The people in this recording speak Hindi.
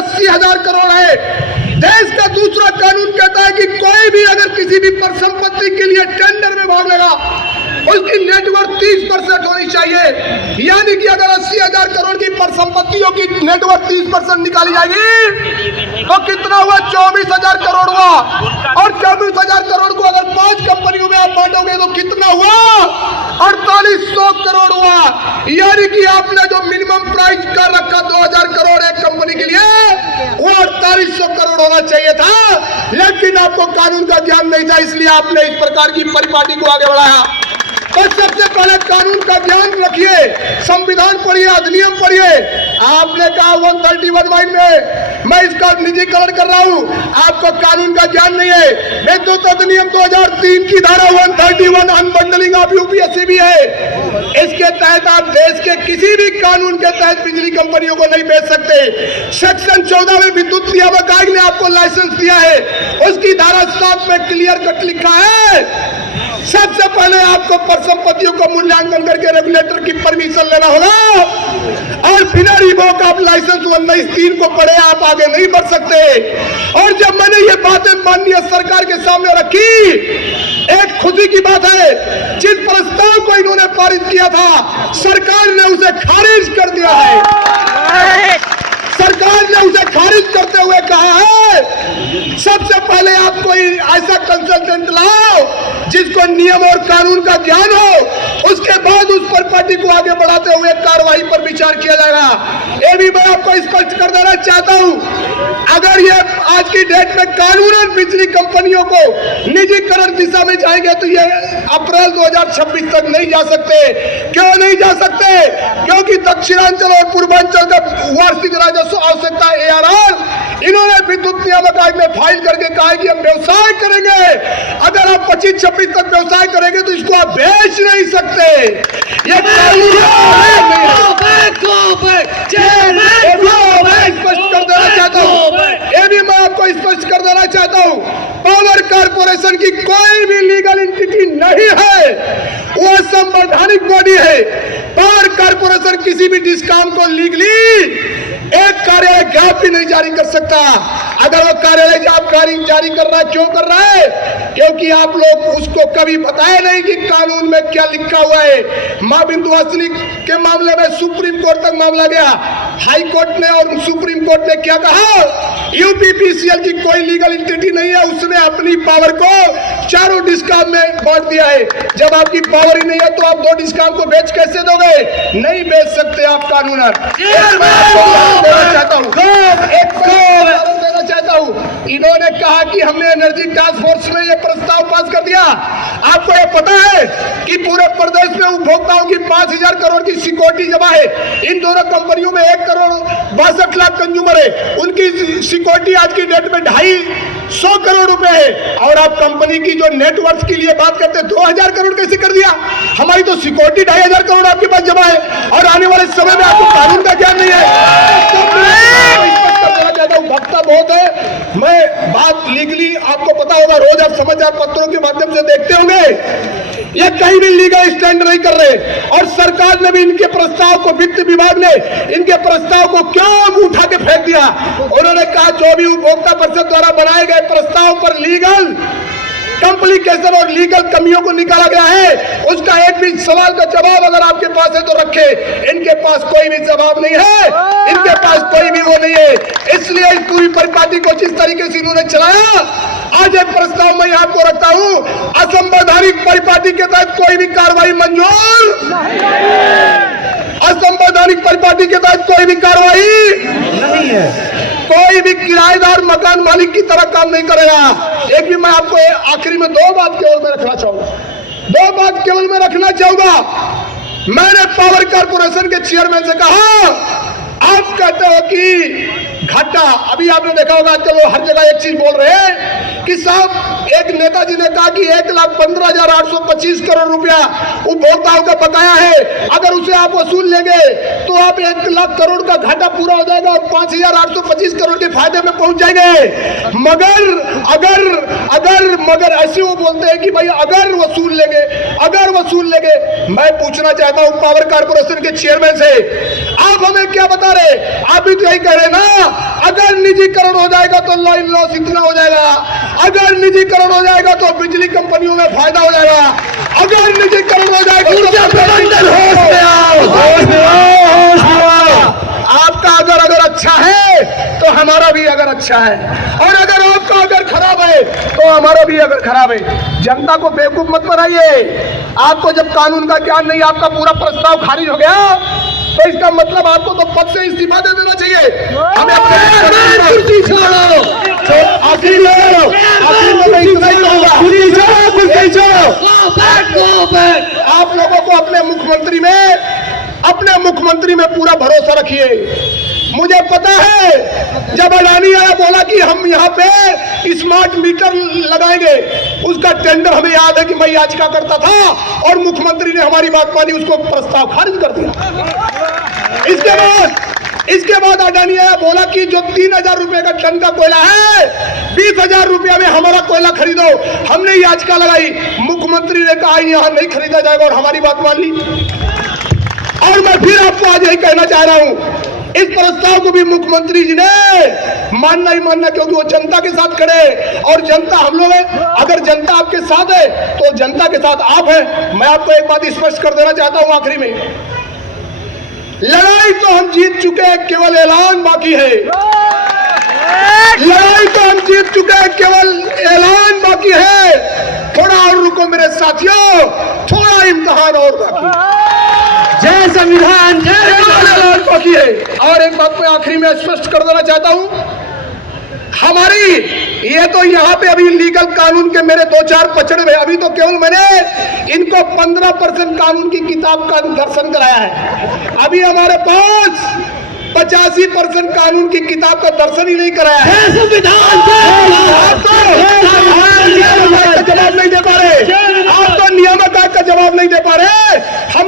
80,000 करोड़ है। देश का दूसरा कानून कहता है कि कोई भी अगर किसी भी परिसंपत्ति के लिए टेंडर में भाग लेगा उसकी नेटवर्थ 30% होनी चाहिए। यानी कि अगर 80,000 करोड़ की परिसंपत्तियों की नेटवर्थ 30% निकाली जाएगी तो कितना हुआ? 24,000 करोड़ हुआ। और 24,000 करोड़ को अगर 5 कंपनियों में आप बांटोगे तो कितना हुआ? 4800 करोड़ हुआ। यानी कि आपने जो मिनिमम प्राइस कर रखा 2,000 करोड़ एक कंपनी के लिए, वो 4800 करोड़ होना चाहिए था। लेकिन आपको कानून का ज्ञान नहीं था, इसलिए आपने इस प्रकार की परिपाटी को आगे बढ़ाया। तो सबसे पहले कानून का ज्ञान रखिए, संविधान पढ़िए, अधिनियम पढ़िए। आपने कहा 131 में मैं इसका निजीकरण कर रहा हूं, आपको कानून का ज्ञान नहीं है। विद्युत अधिनियम 2003 की धारा 131 अनबंडलिंग ऑफ यूपीएससी भी है। इसके तहत आप देश के किसी भी कानून के तहत बिजली कंपनियों को नहीं बेच सकते। सेक्शन 14 में विद्युत नियामक आयोग ने आपको लाइसेंस दिया है, उसकी धारा 7 में क्लियर कट लिखा है सबसे पहले आपको परिसंपत्तियों को मूल्यांकन करके रेगुलेटर की परमिशन लेना होगा और बिना रिवोक आप लाइसेंस 19(3) को पढ़े आप आगे नहीं बढ़ सकते। और जब मैंने ये बातें माननीय सरकार के सामने रखी, एक खुशी की बात है, जिस प्रस्ताव को इन्होंने पारित किया था सरकार ने उसे खारिज कर दिया है। सरकार ने उसे खारिज करते हुए कहा है सबसे पहले आप कोई ऐसा कंसल्टेंट लाओ जिसको नियम और कानून का ज्ञान हो, उसके बाद उस पर पार्टी को आगे बढ़ाते हुए कार्रवाई पर विचार किया जाएगा। ये भी मैं आपको स्पष्ट कर देना चाहता हूं, अगर ये आज की डेट में कानूनन बिजली कंपनियों को निजीकरण दिशा में जाएंगे तो ये अप्रैल 2026 तक नहीं जा सकते। क्यों नहीं जा सकते? क्योंकि दक्षिणांचल और पूर्वांचल का वार्षिक राजस्व आवश्यकता ARR इन्होंने विद्युत नियामक आयोग में फाइल करके कहा है कि हम व्यवसाय करेंगे। अगर आप 25-26 तक व्यवसाय करेंगे तो इसको आप बेच नहीं सकते। ये स्पष्ट कर देना चाहता हूँ, ये भी मैं आपको स्पष्ट कर देना चाहता हूँ, पावर कारपोरेशन की कोई भी लीगल एंटिटी नहीं है, वो संवैधानिक बॉडी है। पावर कारपोरेशन किसी भी डिस्कॉम को लीगली एक कार्यालय ज्ञाप भी नहीं जारी कर सकता। अगर वो कार्यालय ज्ञाप जारी कर रहा है, क्यों कर रहा है? क्योंकि आप लोग उसको कभी बताए नहीं कि कानून में क्या लिखा हुआ है। मां बिंदुवासिनी के मामले में सुप्रीम कोर्ट तक मामला गया, हाई कोर्ट ने और सुप्रीम कोर्ट ने क्या कहा? यूपीपीसीएल की कोई लीगल एंटिटी नहीं है, उसने अपनी पावर को चारों डिस्कॉम में बांट दिया है। जब आपकी पावर ही नहीं है तो आप 2 डिस्कॉम को बेच कैसे दोगे? नहीं बेच सकते आप कानूनन। देना चाहता हूं, इन्होंने कहा कि हमने एनर्जी टास्क फोर्स में ये प्रस्ताव पास कर दिया। आपको ये पता है कि पूरे प्रदेश में उपभोक्ताओं की 5,000 करोड़ की सिक्योरिटी जमा है। इन दोनों कंपनियों में 1,62 लाख कंज्यूमर है, उनकी सिक्योरिटी आज की डेट में 250 करोड़ रुपए है। और आप कंपनी की जो नेटवर्थ के लिए बात करते हैं 2,000 करोड़ कैसे कर दिया? हमारी तो सिक्योरिटी 2,500 करोड़ आपके पास जमा है और आने वाले समय में आपको कानून का ज्ञान नहीं है। भक्ता बहुत है, मैं बात लीगली आपको पता होगा, रोज आप समाचार पत्रों के माध्यम से देखते होंगे, ये कहीं भी लीगल स्टैंड नहीं कर रहे। और सरकार ने भी इनके प्रस्ताव को, वित्त विभाग ने इनके प्रस्ताव को क्यों उठा के फेंक दिया? उन्होंने कहा जो भी उपभोक्ता परिषद द्वारा बनाए गए प्रस्ताव पर लीगल कॉम्प्लिकेशन और लीगल कमियों को निकाला गया है, उसका एक भी सवाल का जवाब अगर आपके पास है तो रखे। इनके पास कोई भी जवाब नहीं है, इनके पास कोई भी वो नहीं है। इसलिए इस पूरी परिपाटी को जिस तरीके से इन्होंने चलाया, आज एक प्रस्ताव मैं आपको रखता हूं, असंवैधानिक परिपाटी के तहत कोई भी कार्रवाई मंजूर असंवैधानिक परिपाटी के तहत कोई भी कार्रवाई नहीं है। कोई भी किराएदार मकान मालिक की तरह काम नहीं करेगा। एक भी मैं आपको आखिरी में 2 बात केवल मैं रखना चाहूंगा, 2 बात केवल मैं रखना चाहूंगा। मैंने पावर कारपोरेशन के चेयरमैन से कहा, आप कहते हो कि घाटा, अभी आपने देखा होगा आजकल वो हर जगह एक चीज बोल रहे हैं कि साहब, एक नेताजी ने कहा कि 1,15,825 करोड़ रुपया उपभोक्ताओं का बकाया है, अगर उसे आप वसूल लेंगे तो आप 1 लाख करोड़ का घाटा पूरा हो जाएगा और 5,825 करोड़ के फायदे में पहुंच जाएंगे। मगर ऐसे वो बोलते हैं कि भाई अगर वसूल लेंगे। मैं पूछना चाहता हूं पावर कारपोरेशन के चेयरमैन से, आप हमें क्या बता रहे? आप भी तो यही कह रहे ना, अगर निजीकरण हो जाएगा तो लाइन लॉस इतना हो जाएगा, अगर निजीकरण हो जाएगा तो बिजली कंपनियों में फायदा हो जाएगा, अगर निजीकरण हो जाएगा ऊर्जा प्रबंधन आपका अगर अच्छा है तो हमारा भी अगर अच्छा है, और अगर आपका अगर खराब है तो हमारा भी अगर खराब है। जनता को बेवकूफ मत बनाइए। आपको जब कानून का ज्ञान नहीं, आपका पूरा प्रस्ताव खारिज हो गया तो इसका मतलब आपको तो पद से इस्तीफा दे देना चाहिए। हमें कुर्सी छोड़ो, आखिर में मैं इतना ही कहूंगा, आप लोगों को अपने मुख्यमंत्री में पूरा भरोसा रखिए। मुझे पता है जब अडानी आया बोला कि हम यहाँ पे स्मार्ट मीटर लगाएंगे, उसका टेंडर हमें याद है कि मैं याचिका करता था और मुख्यमंत्री ने हमारी बात मानी, उसको प्रस्ताव खारिज कर दिया। इसके बाद अडानी आया बोला कि जो 3,000 रुपए का टन का कोयला है 20,000 रुपया में हमारा कोयला खरीदो। हमने याचिका लगाई, मुख्यमंत्री ने कहा यहाँ नहीं खरीदा जाएगा और हमारी बात मान ली। और मैं फिर आपको आज यही कहना चाह रहा हूं, इस प्रस्ताव को भी मुख्यमंत्री जी ने मानना ही मानना, क्योंकि वो जनता के साथ खड़े और जनता हम लोग हैं। अगर जनता आपके साथ है तो जनता के साथ आप हैं। मैं आपको एक बात स्पष्ट कर देना चाहता हूं आखिरी में, लड़ाई तो हम जीत चुके हैं, केवल ऐलान बाकी है। लड़ाई तो हम जीत चुके हैं, केवल ऐलान बाकी है। थोड़ा और रुको मेरे साथियों, थोड़ा इम्तिहान और बाकी। जय संविधान, जय बाकी है। और एक बात मैं आखिरी में स्पष्ट कर देना चाहता हूं, हमारी ये तो यहाँ पे अभी लीगल कानून के मेरे 2-4 पचड़े हुए, अभी तो केवल मैंने इनको 15% कानून की किताब का दर्शन कराया है। अभी हमारे पास 85% कानून की किताब का दर्शन ही नहीं कराया है। संविधान जवाब नहीं दे पा रहे, आप तो नियामक आयोग का जवाब नहीं दे पा रहे।